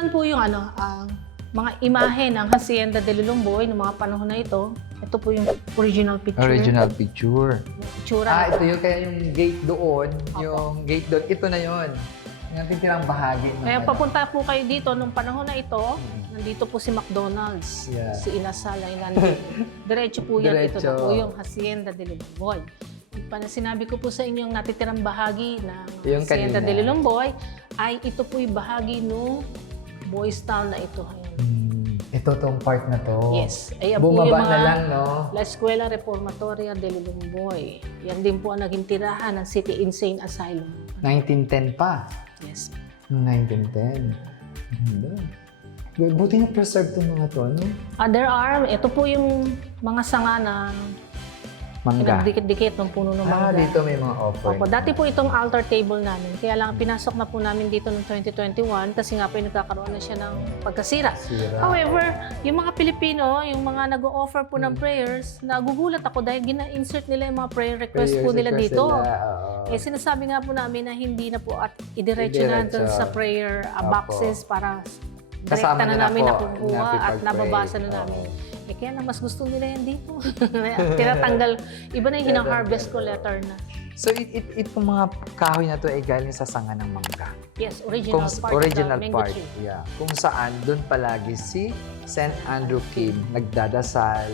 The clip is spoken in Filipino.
naman po yung mga imahe ng Hacienda de Lulumboy ng mga panahon na ito. Ito po yung original picture. Original picture. Itsura. Ito yung kaya yung gate doon. Opo. Yung gate doon. Ito na yun. Yung tintirang bahagi. Kaya papunta po kayo dito nung panahon na ito, nandito po si McDonald's, Yeah. si Inasal Island. Diretso po yan. Ito na Diretso. po yung Hacienda de Lulumboy. Sinabi ko po sa inyo yung natitirang bahagi ng Yung Hacienda kanina. de Lulumboy ay ito po yung bahagi ng Boys Town na ito. Ito tong part na to. Yes. Ayan po yung Bumaba mga na lang, no? La Escuela Reformatoria de Lulumboy. Yan din po ang naging tirahan ng City Insane Asylum. 1910 pa. Yes. 1910. Ganda. Buti na preserve itong mga to, no? Ito po yung mga sanga na Mangga. pinagdikit-dikit ng puno ng mangga. Dito may mga offer. Opo, dati po itong altar table namin. Kaya lang pinasok na po namin dito noong 2021 kasi nga po nagkakaroon na siya ng pagkasira. Sira. However, yung mga Pilipino, yung mga nag-o-offer po ng prayers, nagugulat ako dahil gina-insert nila yung mga prayer request po nila dito. Eh, sinasabi nga po namin na hindi na po at idiretso na Idiretso. dun sa prayer boxes para Kasama direkta na na namin po, nakukuha at napipag-pray. nababasa na namin. Eh, kaya lang mas gusto nila yan dito. Tinatanggal, iba na yung hina-harvest ko letter na. So, itong mga kahoy na to ay galing sa sanga ng mangga. Yes, original part. Original of the mango part. tree. Yeah. Kung saan, doon palagi si St. Andrew Kim nagdadasal,